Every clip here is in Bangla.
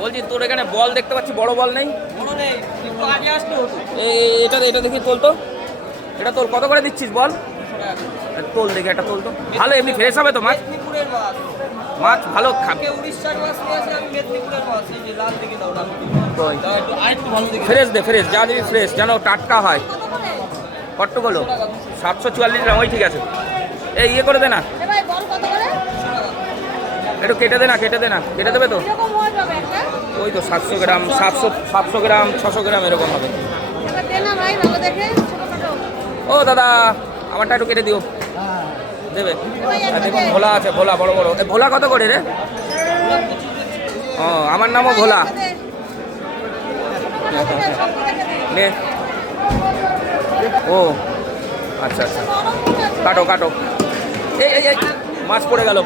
বলছি তোর এখানে বল দেখতে পাচ্ছি, বড় বল নেই? এটা এটা দেখি তোল তো, এটা তোল। কত করে দিচ্ছিস বল? তোল দেখি, একটা তোল তো। ভালো এমনি ফ্রেশ হবে তো মাছ? মাছ ভালো ফ্রেশ দে, ফ্রেশ যা দিবি ফ্রেশ, যেন টাটকা হয়। কট্টগুলো 744 গ্রাম, ওই ঠিক আছে। এই ইয়ে করে দে না, একটু কেটে দে না, কেটে দে না, কেটে দেবে তো? ওই তো 700 গ্রাম, 700 গ্রাম, 600 গ্রাম এরকম হবে। ও দাদা, আমারটা একটু কেটে দিও, দেবে? দেখুন ভোলা আছে, ভোলা বড় বড়। ভোলা কত করে রে? ও আমার নামও ভোলা। নে। ও আচ্ছা আচ্ছা, কাটো কাটো। এই এই মাছ পড়ে গেল,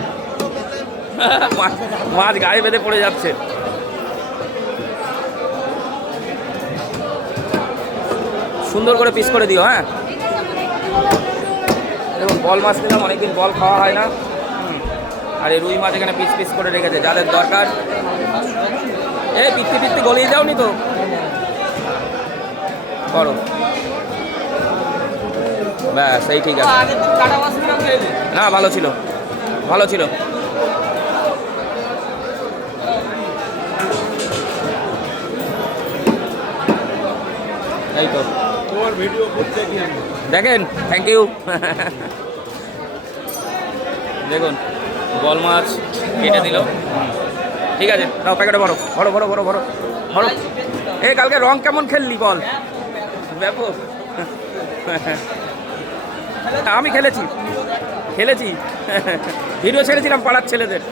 মাছ গায়ে বেঁধে পড়ে যাচ্ছে। সুন্দর করে পিস করে দিও। হ্যাঁ দেখুন বল মাছ নিলাম, অনেকদিন বল খাওয়া হয় না। আর এই রুই মাছ এখানে পিস পিস করে রেখেছে, যাদের দরকার। এই পিত্তি পিত্তি গলিয়ে যাওনি তো? করো ব্যাস, এই ঠিক আছে। না ভালো ছিল, ভালো ছিল। এই তো দেখেন, থ্যাংক ইউ। দেখুন বল মাছ কেটে দিল, ঠিক আছে। নাও প্যাকেটে ভরো, ভরো ভরো ভরো ভরো ভরো। এই কালকে রং কেমন খেললি বল? ব্যাপক। আমি খেলেছি, ভিডিও ছেড়েছিলাম পাড়ার ছেলেদের।